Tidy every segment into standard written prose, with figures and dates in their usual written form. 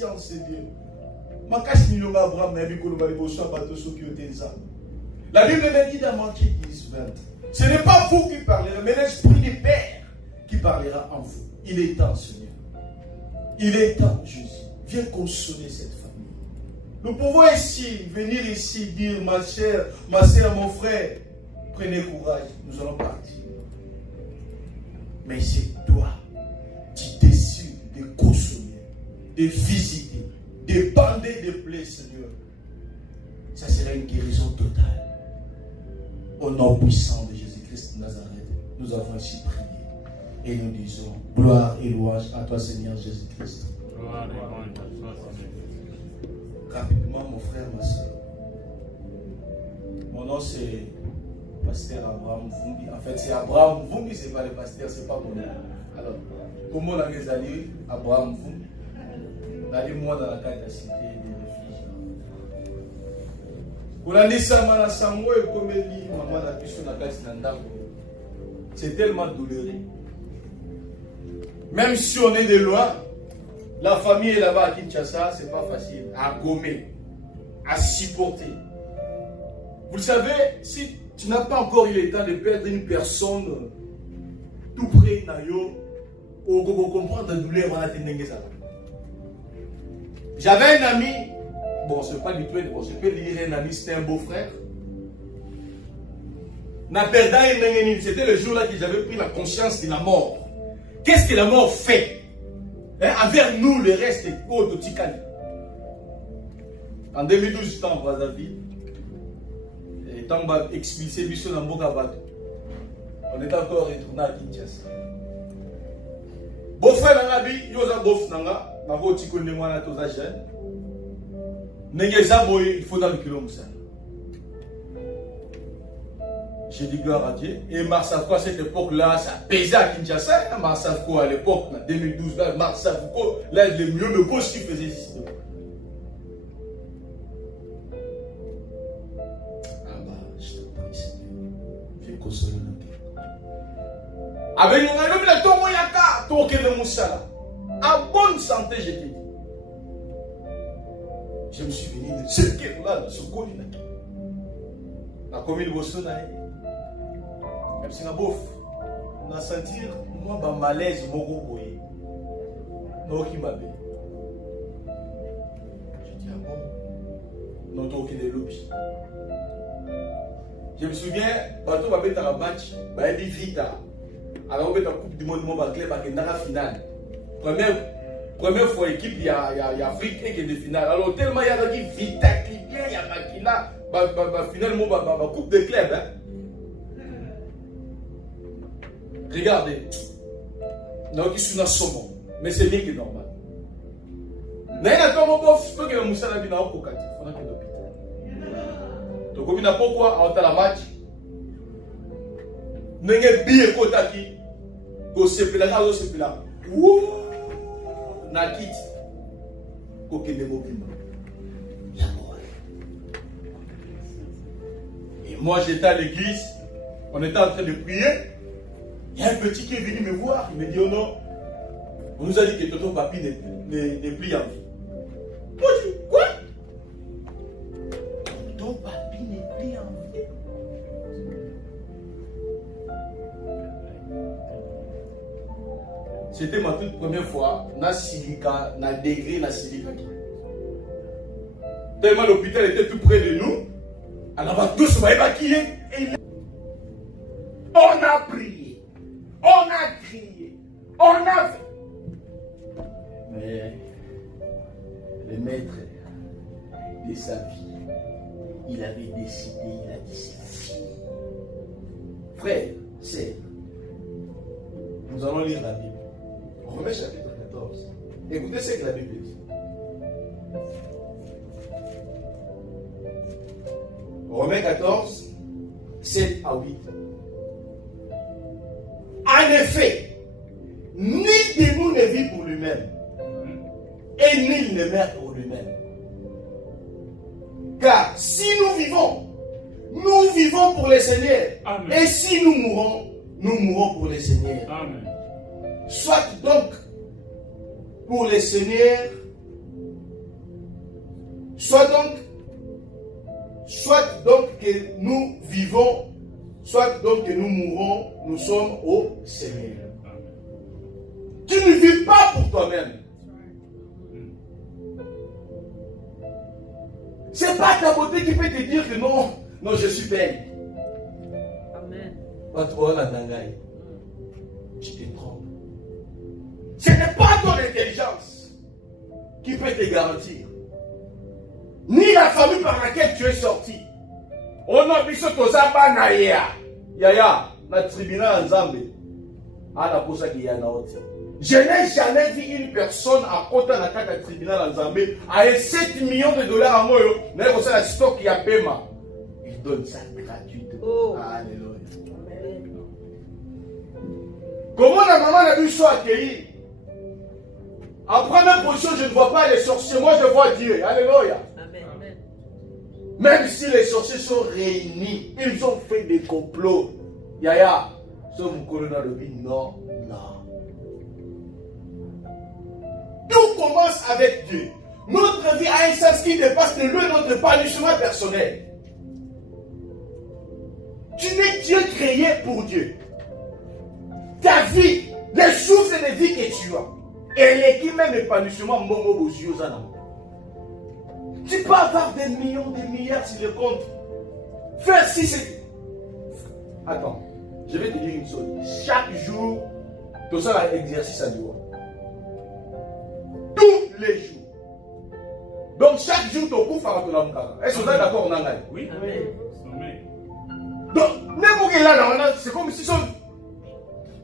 patience, c'est Dieu. La Bible me dit dans Matthieu 10, 20. Ce n'est pas vous qui parlerez, mais l'Esprit du Père qui parlera en vous. Il est temps, Seigneur. Il est temps, Jésus. Viens consoler cette famille. Nous pouvons ici, venir ici, dire, ma soeur, mon frère, prenez courage, nous allons partir. Mais c'est toi qui décides de consoler, de visiter, de bander des plaies, Seigneur. Ça sera une guérison totale. Au nom puissant de Jésus-Christ de Nazareth, nous avons ainsi prié. Et nous disons, gloire et louange à toi, Seigneur Jésus-Christ. Gloire et louange à toi, Seigneur. Rapidement, mon frère, ma soeur. Mon nom, c'est Pasteur Abraham Vumbi. En fait, c'est Abraham Vumbi, c'est pas le pasteur, c'est pas mon nom. Alors, comment on a les alliés Abraham Vumbi? D'aller moi dans la carte de cité des réfugiés. Pour la naissance, la sango et comme elle dit, maman a pu sur la carte d'Andango. C'est tellement douloureux. Même si on est de loin, la famille est là-bas à Kinshasa, c'est pas facile à gommer, à supporter. Vous le savez, si tu n'as pas encore eu le temps de perdre une personne tout près d'Ayo, on peut comprendre la douleur. J'avais un ami, bon, c'est pas du tout, bon, je peux dire un ami, c'était un beau-frère. C'était le jour-là que j'avais pris la conscience de la mort. Qu'est-ce que la mort fait envers nous, le reste de Tikali? En 2012, j'étais en Brazzaville. Et tant qu'on a expulsé Bissot dans Bokabato, on est encore retourné à Kinshasa. Beau-frère Nangabi, Yosa Bof Nanga, Mako Tikone Mwana Toza jeune. Negeza Boy, il faut dans le kilomètre. J'ai dit gloire à Dieu. Et Marsavko, à cette époque-là, ça pesait à Kinshasa. Marsavko, à l'époque, en 2012, là, Marsavko, là, le mieux de gauche qui faisait ici. Ah bah, je te prie, Seigneur. Viens consoler notre cœur. Avec le la tomo yaka, toke de moussala. En bonne santé, je t'ai dit. Je me suis venu de ce cœur-là, de ce colline. La commune Bossona. Même si on a senti un malaise, je dis, ah bon, non, de lobby. Je me souviens, bateau va mettre un match, il dit Vita. Alors on met la Coupe du Monde, on club avec une finale. Première fois, équipe, il y a Afrique et qui est de finale. Alors tellement il y a qui Vita, il y a Makila, finalement, Coupe de club. Regardez, donc ils sont dans son monde, mais c'est bien que normal. Mais il y a un bof, il y a un moussa qui n'a pas de l'hôpital. Donc, il n'y a pas pourquoi on a la match. Il y a un billet qui est là, il y a un kit. Et moi j'étais à l'église, on était en train de prier. Il y a un petit qui est venu me voir, il me dit, oh non, on nous a dit que tonton Papi n'est plus en vie. Moi je dis, quoi? Tonton Papi n'est plus en vie. C'était ma toute première fois, na silica, na degré, na silica. Tellement l'hôpital était tout près de nous, on a tous évacué. On a prié, on a crié, on a fait. Mais le maître de sa vie, il avait décidé, il a dit c'est fini. Frère, c'est. Nous allons lire la Bible. Romains chapitre 14. Écoutez ce que la Bible dit. Romains 14, 7 à 8. En effet, ni de nous ne vit pour lui-même, et nul ne meurt pour lui-même. Car si nous vivons pour le Seigneur. Amen. Et si nous mourons pour le Seigneur. Amen. Soit donc pour le Seigneur, soit donc que nous vivons, soit donc que nous mourons, nous sommes au Seigneur. Tu ne vis pas pour toi-même. C'est pas ta beauté qui peut te dire que non, je suis belle. Amen. Tu te trompes. Ce n'est pas ton intelligence qui peut te garantir. Ni la famille par laquelle tu es sorti. On a vu ce que tu as fait. Yaya, na tribunal en Zambie. Je n'ai jamais vu une personne à côté de la tribunal en Zambie avec 7 millions de dollars en moyo. Mais c'est la stock qui a paiement. Il donne ça gratuitement. Oh. Alléluia. Amen. Comment la maman a dû soit accueillie? En première position, je ne vois pas les sorciers. Moi, je vois Dieu. Alléluia. Amen. Amen. Même si les sorciers sont réunis, ils ont fait des complots. Yaya, ce Moukolona le dit non, non. Tout commence avec Dieu. Notre vie a un sens qui dépasse de loin notre épanouissement personnel. Tu n'es Dieu créé pour Dieu. Ta vie, les souffles de vie que tu as, elle est qui même épanouissement mongo aux yeux. Tu peux avoir des millions, des milliards sur le compte. Faire si c'est. Attends, je vais te dire une chose. Chaque jour, tout ça va exercice à Dieu. Tous les jours. Donc chaque jour, tu peux faire ton âme. Est-ce que vous êtes d'accord, on a? Oui. Amen. Donc, n'importe quel là, c'est comme si son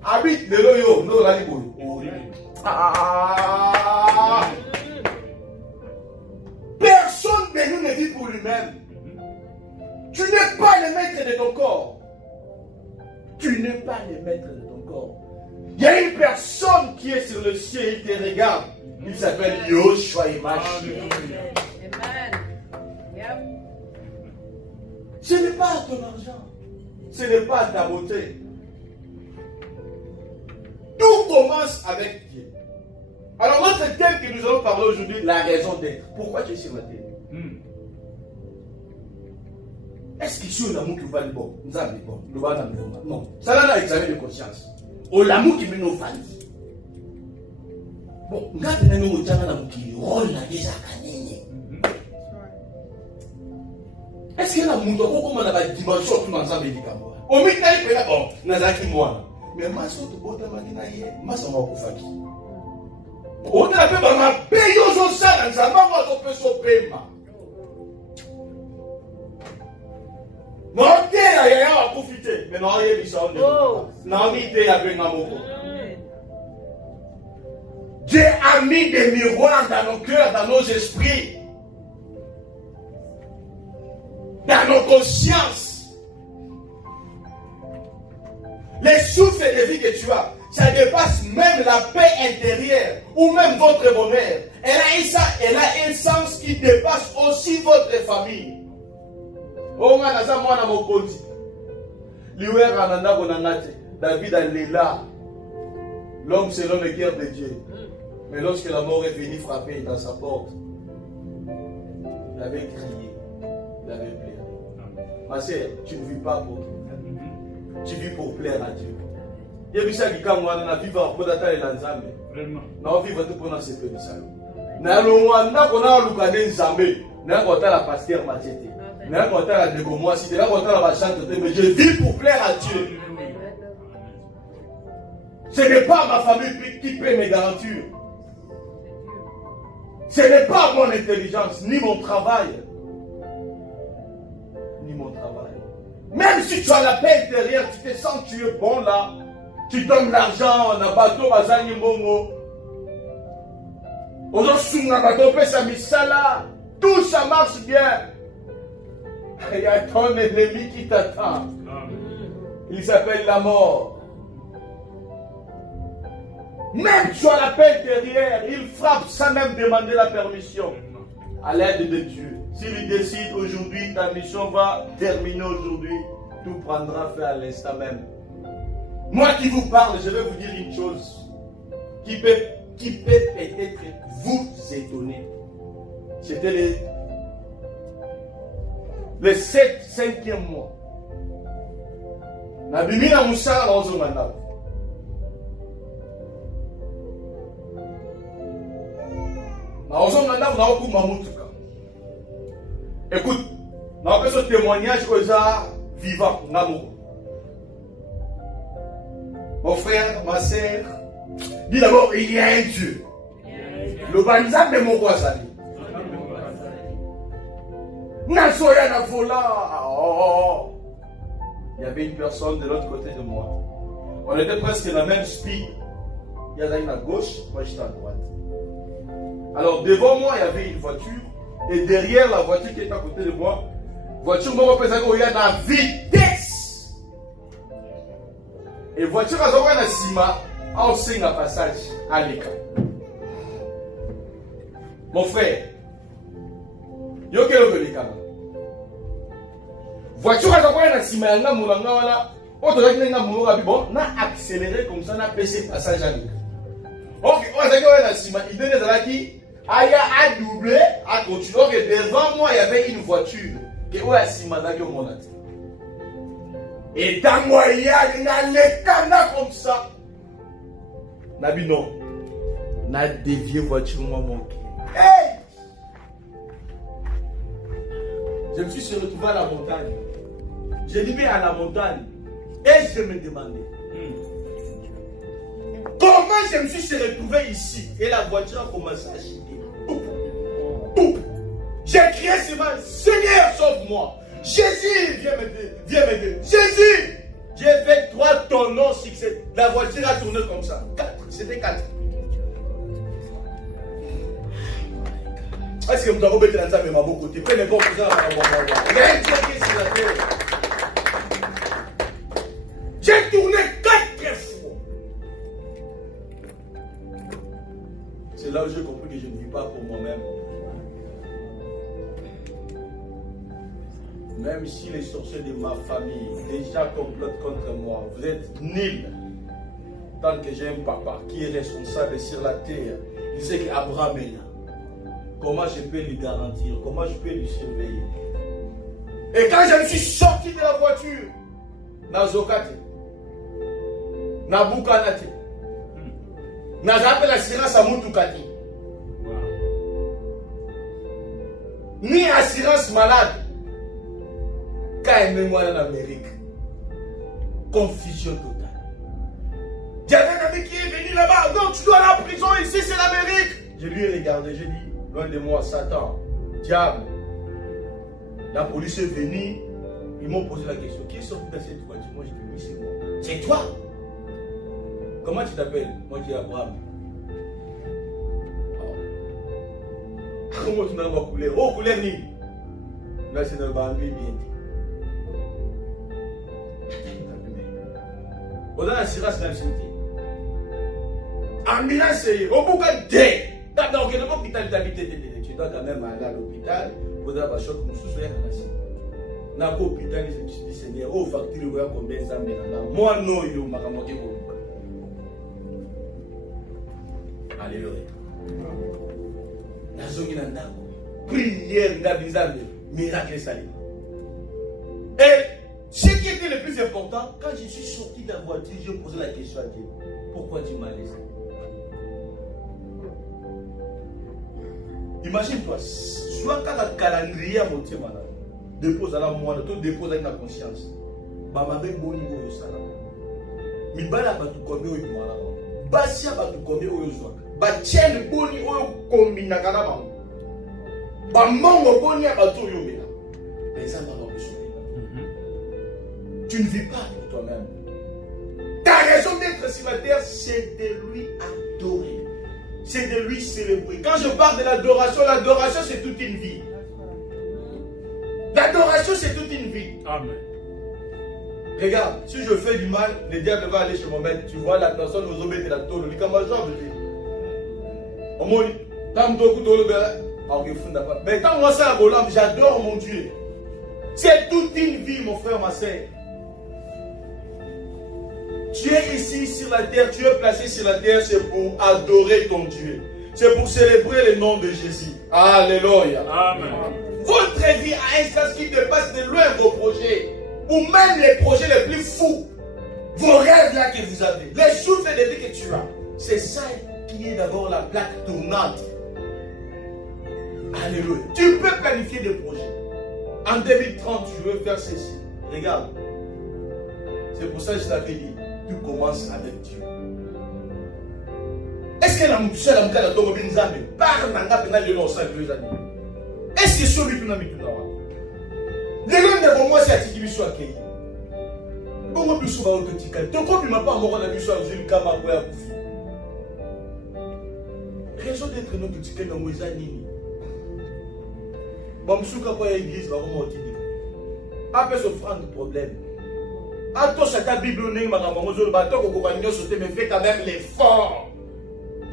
habite le loyo, non, la libre. Personne de nous ne vit pour lui-même. Tu n'es pas le maître de ton corps. Tu n'es pas le maître de ton corps. Il y a une personne qui est sur le ciel, il te regarde. Il s'appelle Yoshua Imashi. Amen. Yep. Ce n'est pas ton argent. Ce n'est pas ta beauté. Tout commence avec Dieu. Alors notre thème que nous allons parler aujourd'hui, la raison d'être. Pourquoi tu es sur la terre? Est-ce que sur l'amour qui va le bon? Nous avons bon. Non. Ça n'a pas examen de conscience. Au l'amour qui nous fait. Bon, nous avons un l'amour qui rôle déjà canine. Est-ce que l'amour, comment on a la dimension tout ensemble médicament? Au milieu, il y a bon, nous avons moi. Mais ma soeur, tu peux te marier, ma soeur va vous faire. On a fait ma paye aux autres ça, nous avons fait son paiement. Non, il y a profiter. Mais non, il y a des choses. Non, il y a des choses. Dieu a mis des miroirs dans nos cœurs, dans nos esprits, dans nos consciences. Les souffles de vie que tu as, ça dépasse même la paix intérieure ou même votre bonheur. Elle a un sens qui dépasse aussi votre famille. Oh, David a là, l'homme selon le cœur de Dieu. Mais lorsque la mort est venue frapper dans sa porte, il avait crié, il avait pleuré. Ma sœur, tu ne vis pas pour Dieu. Tu vis pour plaire à Dieu. Il y a des gens qui vivent pour d'attendre les Nzambe. Non, vivre pour nous c'est peu de ça. Na Rwanda qu'on a l'occasion Nzambe, na kota la pasteur Machete, na kota la Negomoa, si na kota la chante, mais je vis pour plaire à Dieu. Ce n'est pas ma famille qui peut me garantir. Ce n'est pas mon intelligence, ni mon travail. Ni mon travail. Même si tu as la paix intérieure, tu te sens que tu es bon là, tu donnes l'argent, on a bateau, bazani mongo. Aujourd'hui, on a bateau, ça misala. Tout ça marche bien. Il y a ton ennemi qui t'attend. Il s'appelle la mort. Même tu as la paix intérieure, il frappe sans même demander la permission. À l'aide de Dieu. S'il décide aujourd'hui, ta mission va terminer aujourd'hui, tout prendra fin à l'instant même. Moi qui vous parle, je vais vous dire une chose qui peut peut-être vous étonner. C'était le 5e mois. Nabimi na musala na ozonga ndako. Na ozonga ndako na okuma mutuka. Écoute, na opesa témoignage que ça vivant n'amour. Mon frère, ma sœur, dis d'abord, il y a un Dieu. Le banzam de mon roi Sali. Nasoya na vola. Il y avait une personne de l'autre côté de moi. On était presque la même speed. Il y avait une à gauche, moi j'étais à droite. Alors devant moi, il y avait une voiture. Et derrière la voiture qui était à côté de moi, voiture moi pensais qu'il y a la vitesse. Et voiture à droite na sima, en signe à passage à l'écran. Mon frère, yo kelo que l'écran. Voiture à droite na sima yanga mulanga wala, autre que nga mulanga bon, na accéléré comme ça na baissé passage à l'écran. OK, on a que na sima, il donne de la qui Aya a doublé, a continué. Que devant moi, il y avait une voiture. Que où est-ce qu'il m'a dit au monde? Et dans moi, il y a un comme ça. Nabi non. N'a dévié voiture, moi, manqué. Hey! Je me suis retrouvé à la montagne. Je dis bien à la montagne. Et je me demandais. Comment je me suis retrouvé ici? Et la voiture a commencé à chier. J'ai crié sur moi, Seigneur, sauve-moi. Jésus, viens m'aider. Jésus! J'ai fait 3 tonneaux succès. La voiture a tourné comme ça. 4, c'était 4. Est-ce que vous avez besoin de ça, mais à vos côtés? Prenez pas pour ça. Il y a un Dieu qui est sur la terre. J'ai tourné 4 fois. C'est là où j'ai compris que je ne vis pas pour moi-même. Même si les sorciers de ma famille déjà complotent contre moi, vous êtes nuls. Tant que j'ai un papa qui est responsable sur la terre, il sait qu'Abraham est là. Comment je peux lui garantir? Comment je peux lui surveiller? Et quand je me suis sorti de la voiture, Nazokate, Nabukanate, Nazapé l'assurance à Moutoukati. Ni assurance malade. Quand même moi en Amérique. Confusion totale. J'avais un ami qui est venu là-bas. Non, tu dois aller en prison, ici c'est l'Amérique. Je lui ai regardé, j'ai dit, loin de moi, Satan, diable. La police est venue, ils m'ont posé la question, qui est sorti de cette voiture? Moi j'ai dit, oui, c'est moi. C'est toi? Comment tu t'appelles? Moi je dis Abraham. Comment tu n'as pas coulé? Oh, couleur ni. Là c'est dans le bambou bien. On a l'assurance dans le cimetière. Ambulance, au bout de deux. Dans quel hôpital tu dois quand même aller à l'hôpital. Pour avoir un choc, nous souhaitons dans l'hôpital, je me suis dit, Seigneur, oh, facture, vous avez combien de temps? Moi, non, je ne vais pas. Alléluia. Prière, miracle, salut. Et ce qui était le plus important, quand je suis sorti de la voiture, je posais la question à Dieu. Pourquoi tu m'as laissé? Imagine-toi, soit quand la calendrier a monté malade, dépose à la moine, tout dépose avec la conscience. Bamabé boni oyo sala. Mibala batu kombi oyo mwana. Basia batu kombi oyo zwa. Bachene boni oyo kombina kana bango. Bamongo boni abatu oyo mena. Mais ça m'a pas sauvé. Tu ne vis pas pour toi-même. Ta raison d'être sur la terre, c'est de lui adorer. C'est de lui célébrer. Quand je parle de l'adoration c'est toute une vie. L'adoration c'est toute une vie. Amen. Regarde, si je fais du mal, le diable va aller chez mon maître. Tu vois la personne nous embête la tôle. Il comme genre de vie. Au moins, tant que tu mais quand moi ça à j'adore mon Dieu. C'est toute une vie, mon frère, ma soeur. Tu es ici sur la terre, tu es placé sur la terre, c'est pour adorer ton Dieu. C'est pour célébrer le nom de Jésus. Alléluia. Amen. Votre votre vie a un sens qui dépasse de loin vos projets. Ou même les projets les plus fous. Vos rêves là que vous avez. Les souffles de vie que tu as. C'est ça qui est d'abord la plaque tournante. Alléluia. Tu peux planifier des projets. En 2030, je veux faire ceci. Regarde. C'est pour ça que je t'avais dit, tu commences avec Dieu. Est-ce que la mouture la mouture la tombe binzambe par nanga pena le non sans deux années. Est-ce que celui qui n'a mis tout là? Les gens de moi c'est atiki biso akei. Bongo biso ba ototika. Toko bima pas moko na biso azuli kama ko ya kufi. Raison d'être notre tika na moza nini. Bamsuka kwa église ba ko otiki. Après offrande de problème. Attends, c'est ta Bible, on est maman, on a bateau, on va nous sauter, mais fais quand même l'effort.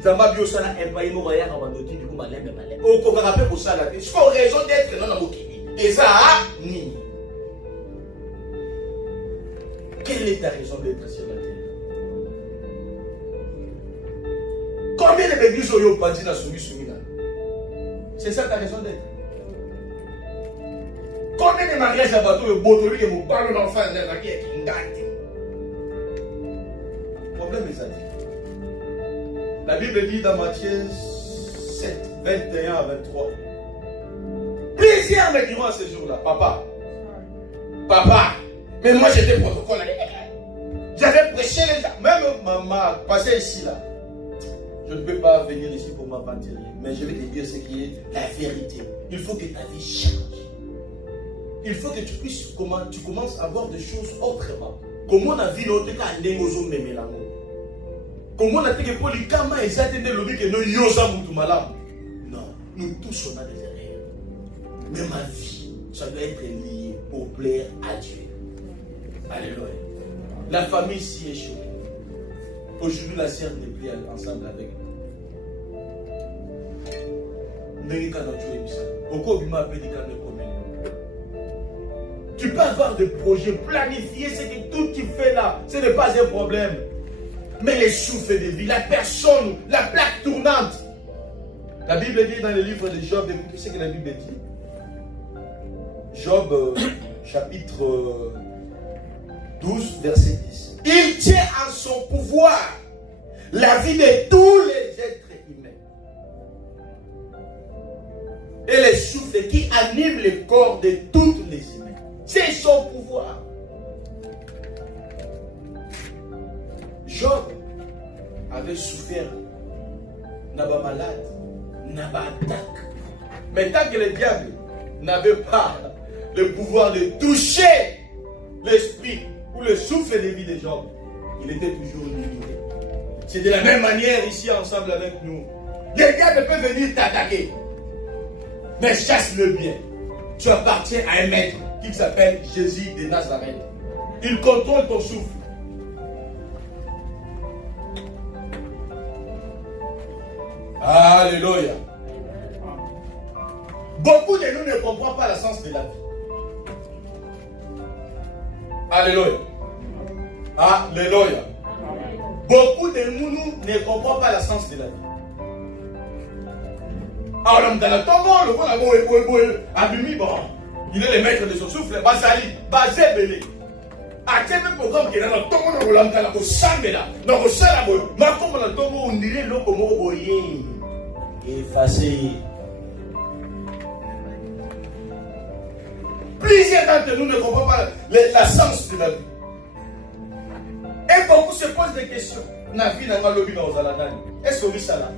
Zamba bio sana empire mo ya kabandoti du kuma lembe malé. O ko rappeler pour ça là. Je faut raison d'être dans la bokini. Et ça ni. Quelle est ta raison d'être sur la terre? Combien de églises ont pas dit na soumis là? C'est ça ta raison d'être? Combien de mariages à bateau et botoli et mon ballon d'enfant dans la guerre qui ngate? Problème est ça. La Bible dit dans Matthieu 7, 21 à 23. Plusieurs me diront à ce jour-là, papa, mais moi j'étais protocole. J'avais prêché les gens. Même maman passait ici là. Je ne peux pas venir ici pour m'aventurer, mais je vais te dire ce qui est la vérité. Il faut que ta vie change. Il faut que tu puisses, tu commences à voir des choses autrement. Comment la vie n'autre qu'à n'engozo même l'amour. Comment on a dit que pour les camas, ils attendent le lobby que nous yosam ou malam. Non, nous tous on a des erreurs. Mais ma vie, ça doit être lié pour plaire à Dieu. Alléluia. La famille s'y est chaude. Aujourd'hui, la sœur n'est plus ensemble avec nous. Tu peux avoir des projets, planifier ce que tout tu fais là, ce n'est pas un problème. Mais les souffles de vie, la personne, la plaque tournante. La Bible dit dans le livre de Job, écoutez ce que la Bible dit. Job, chapitre 12, verset 10. Il tient en son pouvoir la vie de tous les êtres humains. Et les souffles qui animent le corps de tous les humains. C'est son pouvoir. Job avait souffert, n'a pas malade, n'a pas attaque. Mais tant que le diable n'avait pas le pouvoir de toucher l'esprit ou le souffle de vie de Job, il était toujours limité. C'est de la même manière ici ensemble avec nous. Le diable peut venir t'attaquer, mais chasse-le bien. Tu appartiens à un maître qui s'appelle Jésus de Nazareth. Il contrôle ton souffle. Alléluia. Beaucoup de nous ne comprennent pas le sens de la vie. Alléluia. Alléluia. Beaucoup de nous ne comprennent pas le sens de la vie. Alors, dans le temps, il est le maître de son souffle. Basali, Bazébélé. A quel programme qui est dans le temps, on a le Sambela, dans le Salabo, mais comme on a le temps, on dirait le Boye. Effacé. Plusieurs d'entre nous ne comprennent pas le sens de la vie. Et beaucoup se posent des questions. Navi n'a pas lobby dans les aladani. Est-ce qu'on vit ça là?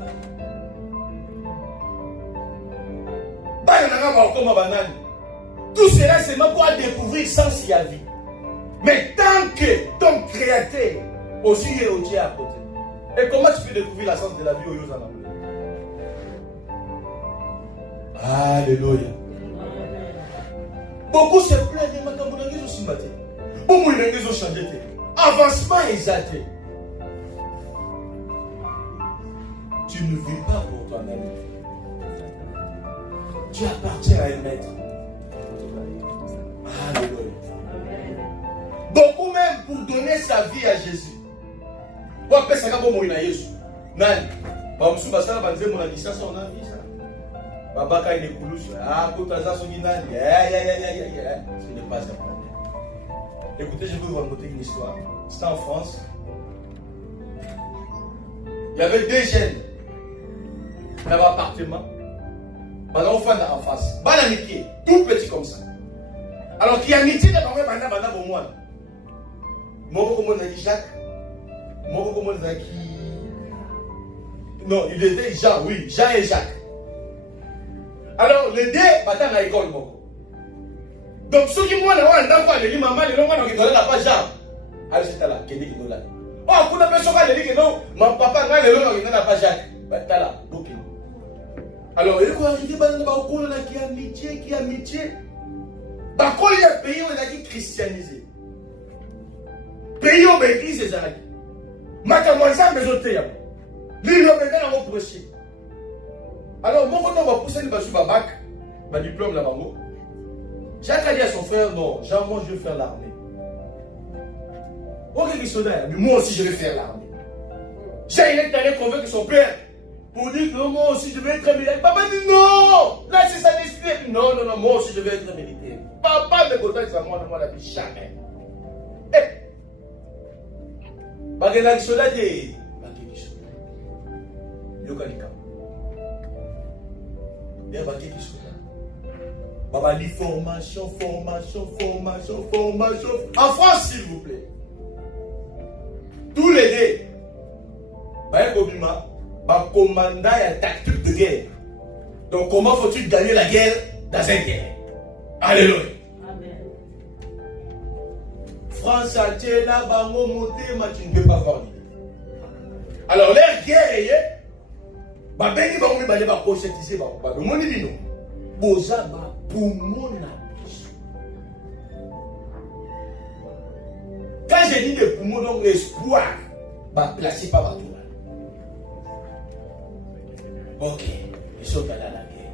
Tout cela c'est même pour découvrir sens de la vie. Mais tant que ton créateur aussi est au Dieu à côté. Et comment tu peux découvrir la sens de la vie au Yozana? Alléluia. Beaucoup se plaignent de Makambounangis aussi matin. Beaucoup ils ont changé. Avancement exalté. Tu ne vis pas pour toi-même. Tu appartiens à un maître. Alléluia. Beaucoup même pour donner sa vie à Jésus. Pour faire ça, comme on a Jésus. Nan, par exemple, ça va dire mon distance, on a vu ça. Babaka il est coulous. Ah, Kotaza Soginani. Ce n'est pas un problème. Écoutez, je vais vous raconter une histoire. C'était en France. Il y avait deux jeunes dans l'appartement. Pendant on fait en face. Pas l'amitié, tout petit comme ça. Alors qui a amitié de bana pour moi. Moi comme on a dit Jacques. Moi comme on a dit. Non, il était Jean, oui, Jean et Jacques. Alors les deux battent à l'école. Donc ceux qui m'ont dit d'enfant, les maman, les longs qui donnent la page Jean. Alors c'était là, qui dit qu'il là. Oh, pour la personne qui dit que non, mon papa n'a les longs qui donnent la page Jacques. Bah là, bouquin. Alors, il faut arriver à qui amitié, qui amitié. Bah, quand il y a un pays où il a dit christianisé. Pays où l'église est arrêtée. Maintenant, ça me zote. L'île où maintenant on va prêcher. Alors, moi, quand on va pousser le bac, ma diplôme là-bas, Jacques a dit à son frère, non, Jean, moi je vais faire l'armée. Ok, mais moi aussi je vais faire l'armée. Jean, il est allé convaincre son père. Pour dire que moi aussi je vais être militaire. Papa dit non! Là c'est sa destinée. Non, moi aussi je vais être militaire. Papa me contacte ça, moi la vie jamais. Parce que la cela dit. Yokalika. Bien, Papa dit formation. En France, s'il vous plaît. Tous les deux. Bah, Kobima. Commandant et tactique de guerre. Donc comment faut-il gagner la guerre dans un guerre? Alléluia. Amen. France a été là, bango monté, mais tu ne peux pas voir. Alors leur guerre, bah ben bango mi ba conscientiser ba le monde bino. Boza ba pour mon avis. Quand j'ai dit de poumons, donc espoir, bah placé par tout. Ok, ils sont allés à la guerre.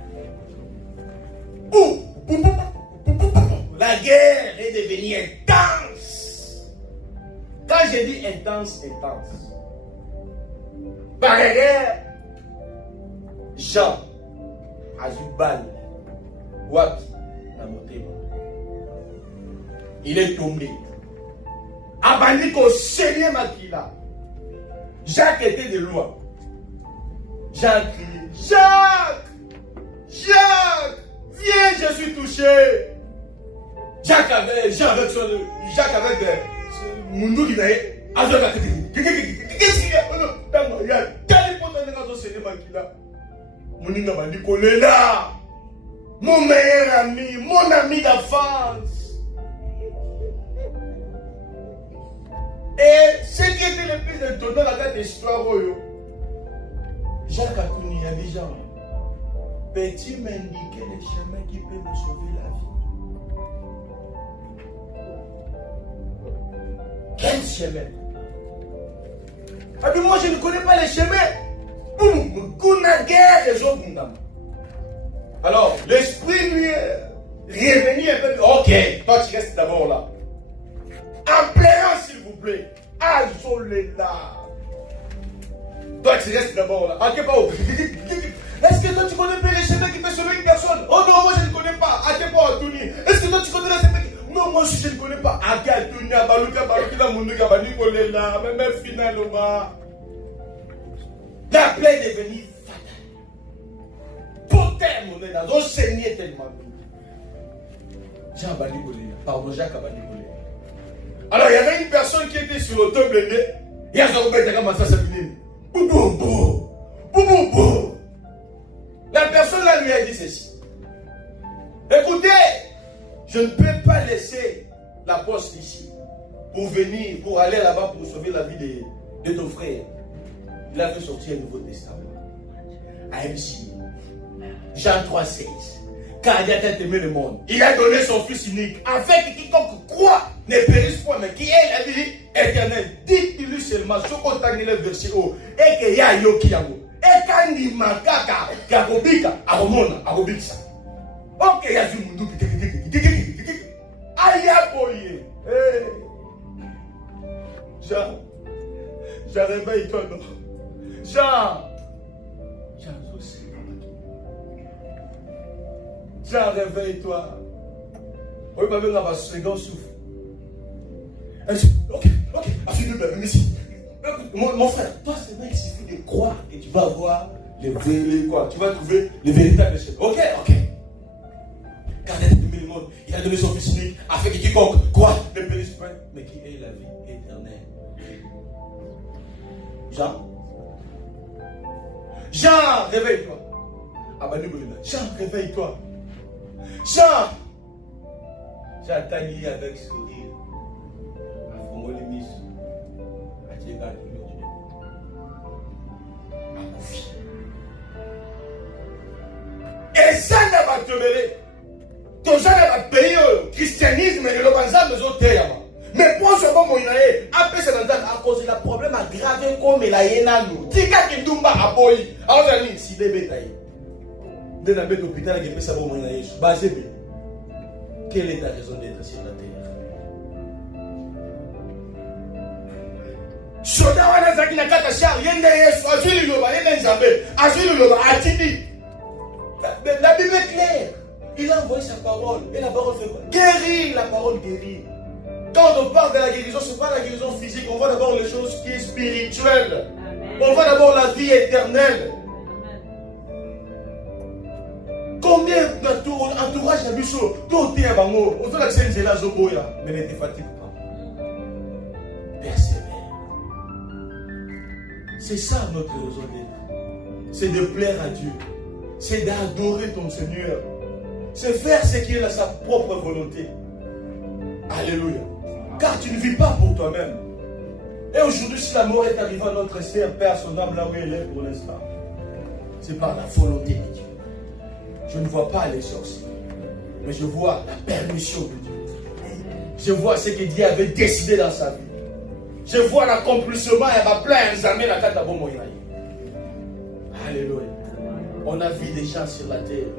La guerre est devenue intense. Quand j'ai dit intense. Par la guerre, Jean, Azubal, Wapi, la montée. Il est tombé. Abandi qu'au Seigneur Makila. Jacques était de loin. Jacques, viens, je suis touché. Jacques avec Mundou qui n'avait qu'est-ce qu'il y a? Il y a quel point de cinéma qu'il a? Moninga m'a dit qu'on est là. Mon meilleur ami, mon ami d'enfance. Et ce qui était le plus étonnant dans cette histoire, Jacques Akouni a dit Jean, peux-tu m'indiquer le chemin qui peut me sauver la vie? Quel chemin? Ah mais moi je ne connais pas les chemins. Boum, Kuna guerre les autres. Alors l'esprit lui est revenu un peu. Ok, toi tu restes d'abord là. En pleurant s'il vous plaît. Azolela. Toi tu restes d'abord là. Est-ce que toi tu connais bien les chemins qui peuvent sauver une personne? Oh non, moi je ne connais pas. Est-ce que toi tu connais les chemins? Non, moi aussi je ne connais pas. Même finalement. La plaie est devenue fatale. Pourtant, mon est dans un saigné tellement. Jean Balibolé, pardon, Jacques Balibolé. Alors il y avait une personne qui était sur l'auto blindé. Il y a un homme qui était comme ça, Boubou. La personne là lui a dit ceci. Écoutez, je ne peux pas laisser la poste ici pour venir, pour aller là-bas pour sauver la vie de ton frère. Il a fait sortir un Nouveau Testament. À MC. Jean 3,16. Car Dieu a aimé le monde. Il a donné son Fils unique. Afin que quiconque croit ne périsse point, mais qui ait la vie éternelle. Dites-lui seulement ce qu'on t'a dit le verset haut. Et que ya yo kiyango. Et quand il m'a kaka, kakobika, aromona, arobiksa. Ok, ya zu mundu. Aya boye. Jean, réveille-toi, non. Jean, Jean, réveille-toi. Oui, ma mère va se second souffle. Ok, mais si. Mon frère, toi, c'est vrai, il suffit de croire et tu vas voir quoi. Tu vas trouver les véritables chefs. Ok. Car il monde, il a donné son fils unique afin que quiconque croit ne périsse pas, mais qui ait la vie éternelle. Jean, réveille-toi. Jean, réveille-toi. Jean attendais avec sourire. Et ça n'a pas te mêler. Ton gens n'a pas payé le christianisme et le banzan de son terre. Mais pour ce moment, il a appelé ça à cause d'un problème aggravé comme il a eu. Tika qui tombe à boy. Alors, si les bétails. Dès la bête d'hôpital, il a fait ça pour moi. Quelle est ta raison d'être sur la terre? Soda wana zaki na kata char yende Yesu azuli loba yende Nzambe azuli loba atidi. La Bible est claire. Il a envoyé sa parole et la parole fait quoi? Guérir, la parole guérit. Quand on parle de la guérison, ce n'est pas la guérison physique, on voit d'abord les choses qui sont spirituelles. Amen. On voit d'abord la vie éternelle. Amen. Combien d'entourage d'habitude, tout est à bango, on voit que c'est une zéla zoboya, mais ne te fatigue pas. Persévère. C'est ça notre raison d'être. C'est de plaire à Dieu. C'est d'adorer ton Seigneur. C'est faire ce qui est à sa propre volonté. Alléluia. Car tu ne vis pas pour toi-même. Et aujourd'hui, si la mort est arrivée à notre sœur, Père, son âme là où elle est pour l'instant, c'est par la volonté de Dieu. Je ne vois pas les sorciers, mais je vois la permission de Dieu. Je vois ce que Dieu avait décidé dans sa vie. Je vois l'accomplissement et ma pleine Nzambe na kata bomo inaï. Alléluia. On a vu des gens sur la terre.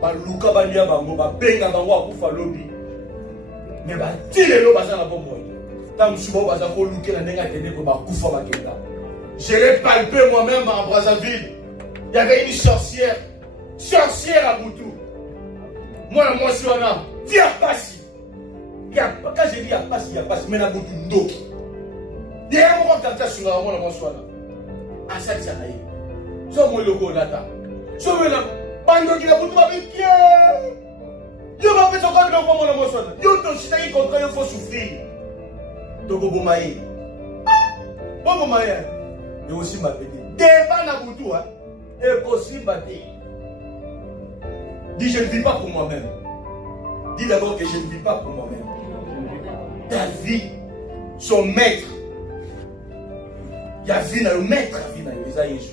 Baluka balia bango, benga bango akufa lobi. Mais tile lo baza na bomo. Tam subo baza ko luke na nenga tene ko bakufa bakenda. Je l'ai palpé moi-même à Brazzaville. Il y avait une sorcière à Boutou. Moi je suis un homme. Viens passer. Quand je dis il y a passe, mais na Boutou ndoki. Derrière moi, quand tu as sur la roue, je suis là. À ça, tu as dit. Je suis le go data. Je suis là. Bando qui a Boutou ma vie. Je vais faire ce qu'on a fait dans mon soin. Je suis là. Il faut souffrir. Donc, bon maï. Bon maï. Et aussi ma petite. Devant la Boutou, et aussi ma petite. Dis, je ne vis pas pour moi-même. Dis d'abord que je ne vis pas pour moi-même. Ta vie, son maître. Il y a vie dans le maître, vie dans les Jésus.